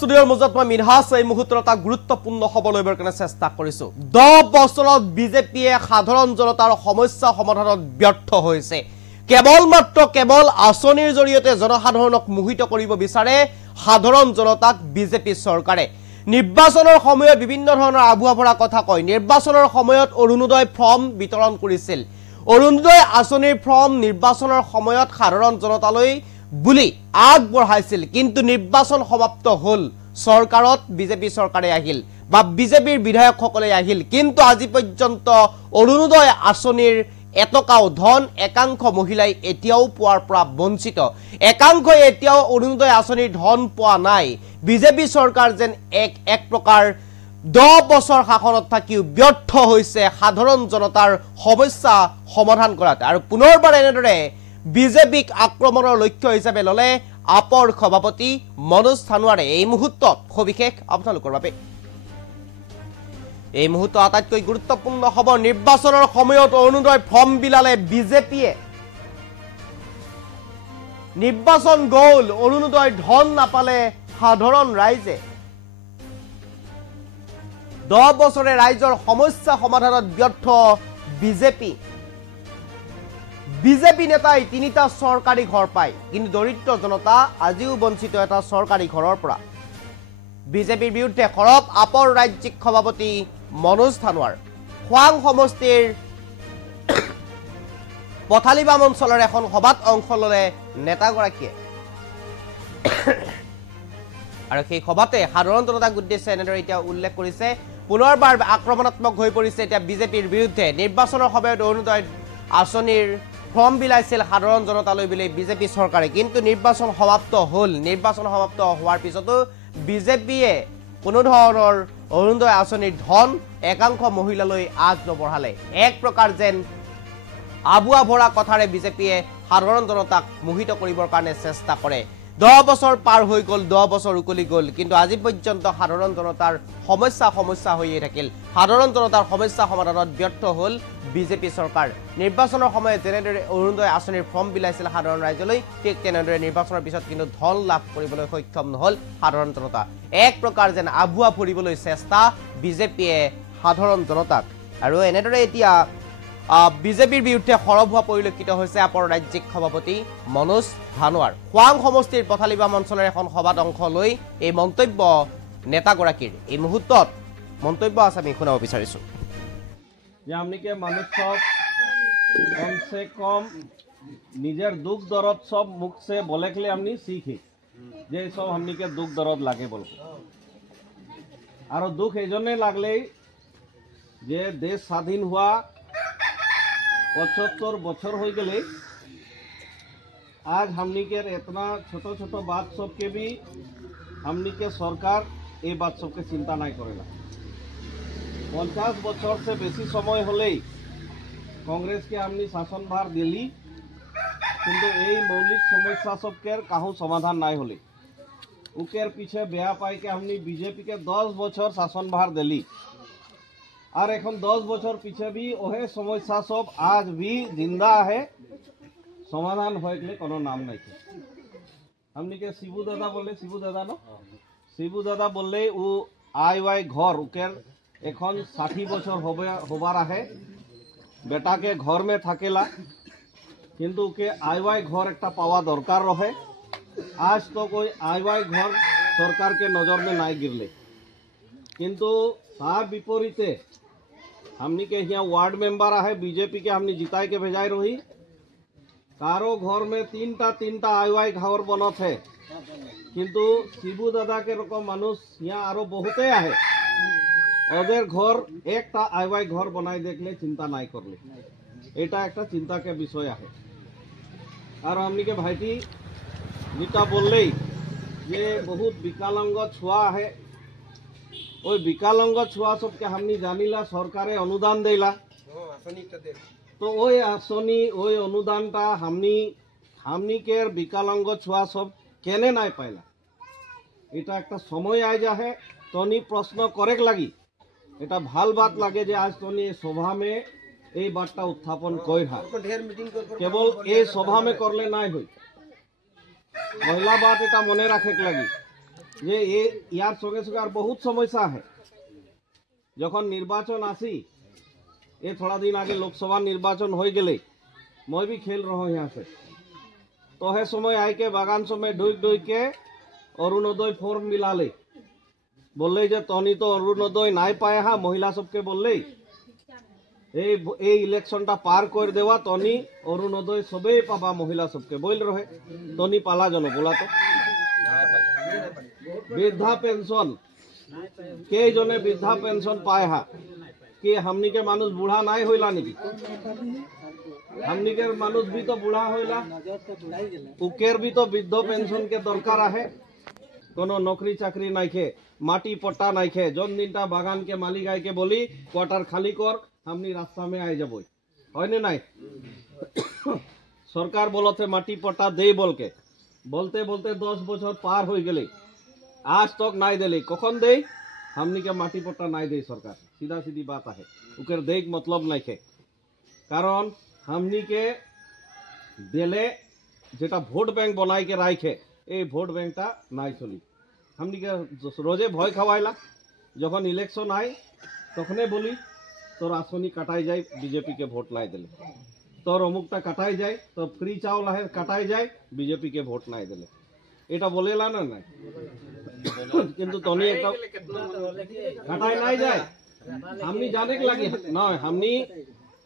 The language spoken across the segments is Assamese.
ষ্টুডিঅ'ৰ মাজত মই মিনহাছ এই মুহূৰ্তত এটা গুৰুত্বপূৰ্ণ খবৰ লবৰ কাৰণে চেষ্টা কৰিছো 10 বছৰত বিজেপিয়ে সাধাৰণ জনতাৰ সমস্যা সমাধানত ব্যৰ্থ হৈছে কেৱল আঁচনিৰ জৰিয়তে জনসাধাৰণক মোহিত কৰিব বিচাৰে সাধাৰণ জনতাক বিজেপি চৰকাৰে নিৰ্বাচনৰ সময়ত বিভিন্ন ধৰণৰ আভুৱা ভৰা কথা কয় নিৰ্বাচনৰ সময়ত অৰুণোদয় ফৰ্ম বিতৰণ কৰিছিল অৰুণোদয় আঁচনিৰ ফৰ্ম নিৰ্বাচনৰ সময়ত সাধাৰণ জনতালৈ বুলি আগবঢ়াইছিল কিন্তু নিৰ্বাচন সমাপ্ত হল সৰকাৰত বিজেপি চৰকাৰে আহিল বা বিজেপিৰ বিধায়কসকলে আহিল কিন্তু আজি পৰ্যন্ত অৰুণোদয় আঁচনিৰ এটকাও ধন একাংশ মহিলাই এতিয়াও পোৱাৰ পৰা বঞ্চিত একাংশই এতিয়াও অৰুণোদয় আঁচনিৰ ধন পোৱা নাই বিজেপি চৰকাৰ যেন এক প্ৰকাৰ 10 বছৰ শাসনত থাকিও ব্যৰ্থ হৈছে সাধাৰণ জনতাৰ সমস্যা সমাধান কৰাত আৰু পুনৰবাৰ এনেদৰে বিজেপিক আক্ৰমণৰ লক্ষ্য হিচাপে ললে আপৰ সভাপতি মনোজ ধানোৱাৰে এই মুহূৰ্তত সবিশেষ আপোনালোকৰ বাবে এই মুহূৰ্ত আটাইতকৈ গুৰুত্বপূৰ্ণ খবৰ নিৰ্বাচনৰ সময়ত অৰুণোদয় ফৰ্ম বিলালে বিজেপিয়ে নিৰ্বাচন গ'ল অৰুণোদয় ধন নাপালে সাধাৰণ ৰাইজে 10 বছৰে ৰাইজৰ সমস্যা সমাধানত ব্যৰ্থ বিজেপি নেতাই 3টা চৰকাৰী ঘৰ পায় কিন্তু দৰিদ্ৰ জনতা আজিও বঞ্চিত এটা চৰকাৰী ঘৰৰ পৰা বিজেপিৰ বিৰুদ্ধে খৰব আপৰ ৰাজ্যিক সভাপতি মনোজ ধানোৱাৰ খোৱাং সমষ্টিৰ পথালিবাম অঞ্চলৰ এখন সভাত অংশ ললে নেতাগৰাকীয়ে আৰু সেই সভাতে সাধাৰণ জনতাক উদ্দেশ্যে এনেদৰে এতিয়া উল্লেখ কৰিছে পুনৰবাৰ আক্ৰমণাত্মক হৈ পৰিছে এতিয়া বিজেপিৰ বিৰুদ্ধে নিৰ্বাচনৰ সময়ত অৰুণোদয় আঁচনিৰ ফৰ্ম বিলাইছিল সাধাৰণ জনতালৈ বুলি বিজেপি চৰকাৰে কিন্তু নিৰ্বাচন সমাপ্ত হোৱাৰ পিছতো বিজেপিয়ে কোনো ধৰণৰ অৰুণোদয় আঁচনিৰ ধন একাংশ মহিলালৈ আগ নবঢ়ালে এক প্ৰকাৰ যেন আবুৱা ভৰা কথাৰে বিজেপিয়ে সাধাৰণ জনতাক মোহিত কৰিবৰ কাৰণে চেষ্টা কৰে 10 বছৰ পাৰ হৈ গ'ল 10 বছৰ উকলি গ'ল কিন্তু আজি পৰ্যন্ত সাধাৰণ জনতাৰ সমস্যা হৈয়ে থাকিল সাধাৰণ জনতাৰ সমস্যা সমাধানত ব্যৰ্থ হল বিজেপি চৰকাৰ নিৰ্বাচনৰ সময়ত যেনেদৰে অৰুণোদয় আঁচনিৰ ফৰ্ম বিলাইছিল সাধাৰণ ৰাইজলৈ ঠিক তেনেদৰে নিৰ্বাচনৰ পিছত কিন্তু ধন লাভ কৰিবলৈ সক্ষম নহল সাধাৰণ জনতা এক প্ৰকাৰ যেন আভুৱা ফুৰিবলৈ চেষ্টা বিজেপিয়ে সাধাৰণ জনতাক আৰু এনেদৰে এতিয়া বিজেপিৰ বিৰুদ্ধে খৰব হোৱা পৰিলক্ষিত হৈছে আপৰ ৰাজ্যিক সভাপতি মনোজ ধানোৱাৰ খোৱাং সমষ্টিৰ পথালিবাম অঞ্চলৰ এখন সভাত অংশ লৈ এই মন্তব্য নেতাগৰাকীৰ এই মুহূৰ্তত মন্তব্য আছে আমি শুনাব বিচাৰিছো যে আপনি কে মানুষ সব कम से कम निजर दुख दर्द सब मुख से बोले के लिए हमनी सीखी जे सब हमनी के दुख दर्द लागे बोल और दुख एजने लागले जे देश स्वाधीन हुआ 75 बছর हो गए आज हमनी के इतना छोटो छोटो बात सब के भी हमनी के सरकार ये बात सब के चिंता नहीं करेला 50 बছর से बेसी समय हले कांग्रेस के हमनी शासन भार दिली किंतु यही मौलिक समस्या सब के कहूँ समाधान नहीं हले उकेर पीछे बेया पाई के हमनी बीजेपी के 10 बছর शासन भार दिली और এখন 10 বছর पीछे भी ওহে समस्या सब आज भी जिंदा है समाधान होए कोनो नाम नहीं है हमनी के शिबू दादा बोले शिबू दादा न शिबू दादा बोले उ आई वाई घर उकेर এখন 60 বছর होबार है बेटा के घर में थाकेला किंतु के आई वाई घर एक पावा दरकार रहे आज तो कोई आई वाई घर सरकार के नजर में नहीं गिरले किंतु तार विपरीते हमनी के यहाँ वार्ड मेंबर है बीजेपी के हमनी जिताई के भेजाई रही कारो घर में 3टा आई वाई घर बनत है किंतु शिबू दादा के रकम मानुष यहाँ आरो बहुते है ओदेर घर एक आई वाई घर बनाई देखले चिंता नहीं करले एटा एक चिंता के विषय है और हमनी के भाईटी जीता बोलले ये बहुत विकलांग छुआ है ওই বিকলাঙ্গ ছুয়া সবকে हमनी জানিলা সরকারে অনুদান দেইলা তো ওই আসনি ওই অনুদানটা हमनी के বিকলাঙ্গ ছুয়া সব কেনে নাই পাইলা এটা একটা সময় আই যা है তনি প্রশ্ন করেক লাগি এটা ভাল বাত লাগে যে আজ তনি সভা में এই বাতটা উত্থাপন কইরা কেবল এই সভা में করলে নাই হই পহলা বাত এটা মনে রাখেক লাগি যে ইয়ার সঙ্গে সঙ্গে আর বহুত সমস্যা है যখন নির্বাচন আসি ये थोड़ा दिन आगे लोकसभा निर्वाचन हो गए मैं भी खेल रहा हूँ यहाँ से तो है समय आई के बागान समय ढुक के अरुणोदय फॉर्म मिला ले बोले जे तनी तो अरुणोदय नाई पाए हाँ महिला सबके बोले इलेक्शनटा पार कर देवा तनी अरुणोदय सबे पाबा महिला सबके बोल रहे तनी पाला जनो बोला तो वृद्धा पेंशन के जने वृद्धा पेंशन पाए हा कि हमनी के मानुष बूढ़ा नाई होइला निकी हमनी के मानुष भी तो बूढ़ा होइला उकेर भी तो वृद्ध पेंशन के दरकार है कोनो नौकरी चाकरी नाई खे माटी पट्टा नाई खे जन दिनटा बागान के मालिक आई के बोली क्वार्टर खाली कर हमनी रास्ता में आई जब है नाई सरकार बोलो थे माटी पट्टा दे बोल के बोलते बोलते 10 बछर पार हो गए आज तक नाई दिले कखन दे हमनी के माटी पट्टा नाई दे सरकार सीधा सीधी बात है उकर देख मतलब नहीं खे कारण हमनी के दिले जेटा भोट बैंक बनाई के राखे ए भोट बैंकटा नाई चली हमनी के रोजे भय खावाइला जखन इलेक्शन आए तखने बोली तोर आसनी काटाई जाए बीजेपी के भोट लाई दिले तोर अमुकटा काटाई जाए तो फ्री चावल है काटाई जाए बीजेपी के भोट नाई दिले এটা বলেলা না না কিন্তু তনি একটা কাটাই নাই যায় हमनी जाने के लगी ना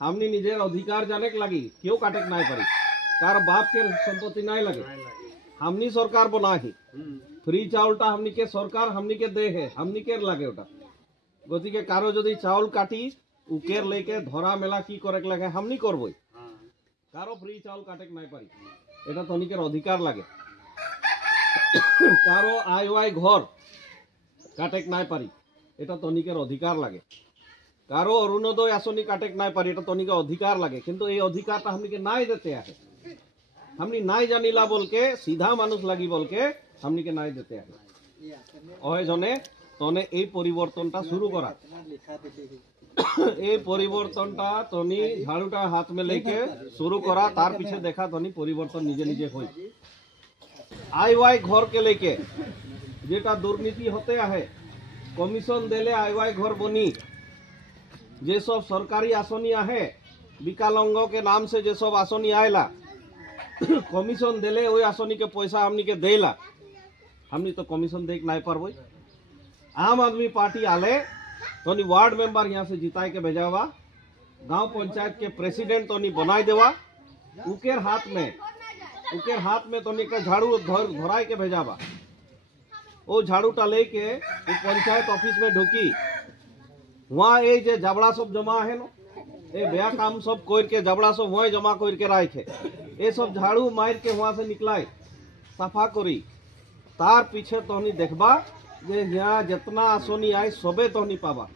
हमनी निजेर अधिकार जाने के लगी क्यों काटे के नहीं पारी कार बाप के संपत्ति नहीं लगे हमनी सरकार बना ही फ्री चावलटा हमनी के सरकार हमनी के दे है हमनी के लगे ओटा गति के कारो यदि चावल काटी उकेर लेके धरा मेला की करे के लगे हमनी करबो कारो फ्री चावल काटे के नहीं पारी এটা তনিকের अधिकार लगे কারো আয় ওয়াই ঘর কাটেক নাই পারি এটা তনিকের অধিকার লাগে কারো অরুণোদয় আসনি কাটেক নাই পারি এটা তনিকের অধিকার লাগে কিন্তু এই অধিকারটা हमनी নাই देते আছে हमनी নাই জানিলা বলকে সিধা মানুষ লাগি বলকে हमनी নাই देते আছে ওই জনে তনে এই পরিবর্তনটা শুরু করা এই পরিবর্তনটা তনি ঝাড়ুটা হাত में लेके शुरू करा तार पीछे देखा तनी परिवर्तन निजे निजे होई आई वाई घर के लेके जेटा दुर्नीति होते है कमिशन देले आई वाई घर बनी जे सब सरकारी आसनिया है विकलांगों के नाम से जे सब आसनी आयला कमिशन देले वही आसनी के पैसा हमनी के देला हमनी तो कमिशन देख नहीं पारबो आम आदमी पार्टी आले तो वार्ड मेंबर यहाँ से जिताई के भेजावा गांव पंचायत के प्रेसिडेंट तो बनाई देवा उकेर हाथ में तो झाड़ू धराई के भेजावा वो झाड़ूटा लेके पंचायत ऑफिस में ढुकी वहाँ ये जे जबड़ा सब जमा है नो ये बेया काम सब कोर के जबड़ा सब वहाँ जमा कोर के राखे ये सब झाड़ू मार के वहाँ से निकलाए सफा करी तार पीछे तोहनी देखबा जे यहाँ जितना आसनी आए सबे तोहनी पाबा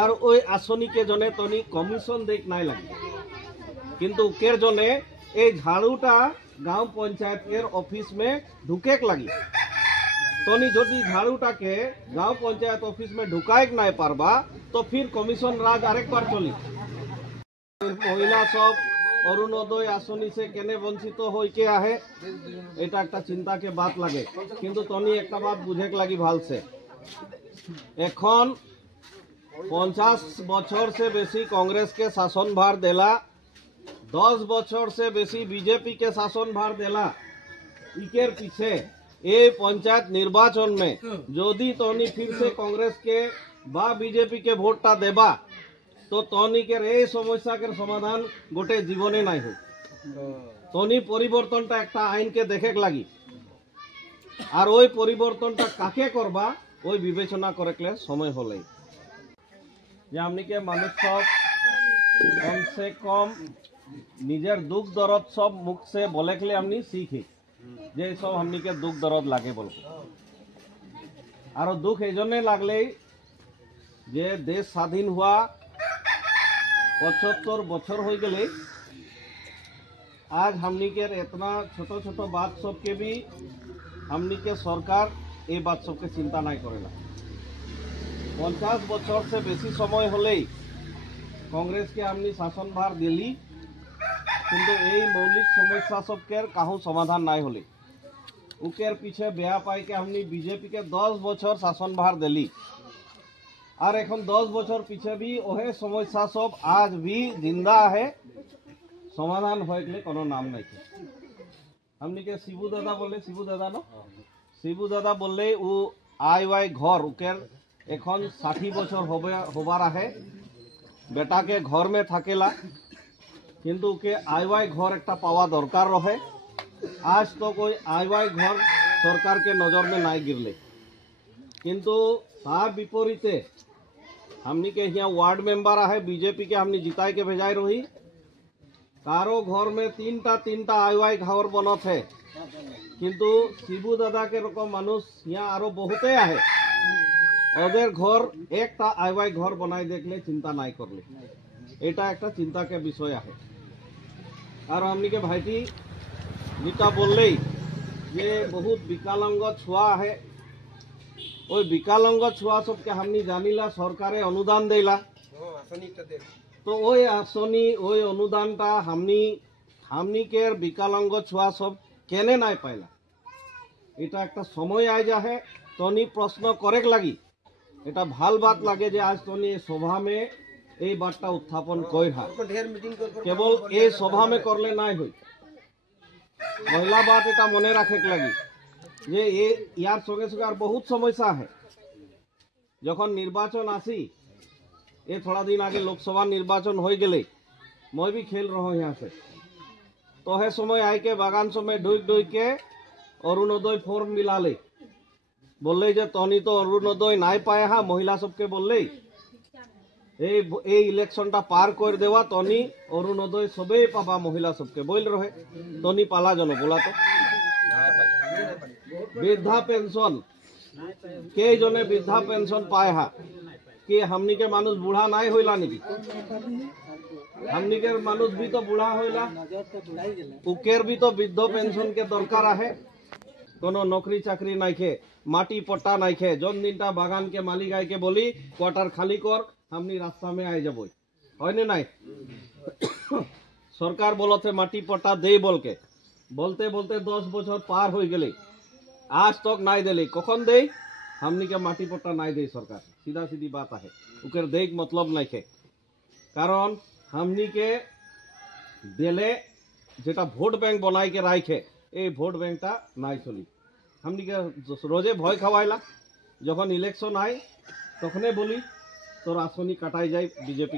और ओई आसनी के जने तोहनी कमिशन देख नहीं लगे किंतु केर जने ए झाड़ूटा गांव पंचायत के ऑफिस में ढुके लगी तोनी जोटी झाड़ूटा के गांव पंचायत ऑफिस में ढुकाए नहीं पारबा तो फिर कमिशन राज आरेक बार चली महिला सब अरुणोदय आसनी से केने वंचित हो के आहे এটা একটা চিন্তা के बात लगे किंतु तोनी एक बात बुझे के लगी भाल से এখন 50 বছর से बेसी कांग्रेस के शासन भार देला 10 বছর से बेसी बीजेपी के शासन भार देला इकेर पीछे ये पंचायत निर्वाचन में यदि तोनी फिर से कांग्रेस के बा बीजेपी के वोटटा देबा तो तोनी के ए समस्या के समाधान गोटे जीवने नहीं हो तोनी परिवर्तनटा एक आईन के देखे लगी और ओई परिवर्तनटा काके करबा ओई विवेचना करे समय होले जे हमनी के मानुष सब कम से कम निजेर दुख दर्द सब मुख से बोले के लिए हमनी सीखी जे सब हमनी के दुख दर्द लागे बोल और दुख एजने लागले जे देश स्वाधीन हुआ 75 बछर हो गए आज हमनी के इतना छोटो छोटो बात सब के भी हमनी के सरकार ये बात सब के चिंता नहीं करेला 50 बछर से बेसी समय होले कांग्रेस के हमनी शासन भार दिली किंतु यही मौलिक समस्या सब के काहू समाधान नहीं होले उकेर पीछे बेया पाई के हमनी बीजेपी के 10 बछर शासनभार दिली और एखन 10 बछर पीछे भी ओहे समस्या सब आज भी जिंदा है, समाधान होए कोनो नाम नहीं है। हमनी के शिबू दादा बोले, शिबू दादा न शिबू दादा बोले उ आय वाय घर उकेर एखन 60 बछर होबार है, बेटा के घर में थाकेला किंतु के आय वाय घर एक पावा दरकार रहे। आज तो कोई आय वाय घर सरकार के नजर में नहीं गिरले, किंतु तार विपरीते हमनी के यहाँ वार्ड मेंबर है बीजेपी के हमनी जिताई के भेजाई रही, तारो घर में तीनटा आय वाय घर बनत है, किंतु शिबू दादा के रकम मानुष यहाँ आरो बहुते है, ओदेर घर एक आय वाय घर बनाई देखले चिंता नहीं करले। एटा एक चिंता के विषय है। और हमनी के भाईटी जेटा बोलले जे बहुत विकलांग छुआ है, ওই विकलांग छुआ सबके हमनी जानिला सरकारे अनुदान देला, तो ওই आसनी ওই अनुदानटा हमनी के विकलांग छुआ सब केने নাই पाइला। এটা একটা সময় আই যাহে তনি প্রশ্ন করেক লাগি, এটা ভাল বাত লাগে যে আজ তনি সভা में এই বাতটা উত্থাপন কইরা, কেবল এই সভা में করলে নাই হই। महिला बात এটা মনে রাখেক লাগি যে ইয়ার সঙ্গে সঙ্গে আর বহুত সমস্যা है। যখন নির্বাচন আসি ये थोड़ा दिन आगे लोकसभा निर्वाचन हो गए, मैं भी खेल रहा हूँ यहाँ से, तो है समय आई के बागान समय ढुक के अरुणोदय फॉर्म मिला ले, बोले जे तनी तो अरुणोदय नहीं पाए हाँ, महिला सबके बोले इलेक्शनटा पार कर देवा तनी अरुणोदय सबे पाबा, महिला सबके बोल रहे तनी पाला जनो बोला तो वृद्धा पेंशन के जने वृद्धा पेंशन पाए हा कि हमनी के मानुष बूढ़ा नहीं होइला निकी, हमनी के मानुष भी तो बूढ़ा होइला, उकेर भी तो वृद्ध पेंशन के दरकार है। कोनो नौकरी चाकरी नहीं खे, माटी पट्टा नहीं खे, जन दिनटा बागान के मालिक आई के बोली क्वार्टर खाली कर हमनी रास्ता में आई जब है नहीं सरकार बोलो थे माटी पट्टा दे बोल के बोलते बोलते 10 बछर पार हो गए, आज तक नहीं दिले, कखन दे हमनी के माटी पट्टा नहीं दे सरकार, सीधा सीधी बात है, उकर देख मतलब नहीं खे, कारण हमनी के दिले जेटा भोट बैंक बनाई के राखे ए भोट बैंकटा नहीं चली, हमनी के रोजे भय खावाइला, जखन इलेक्शन आए तखने बोली तो आसनी काटाई जाए बीजेपी।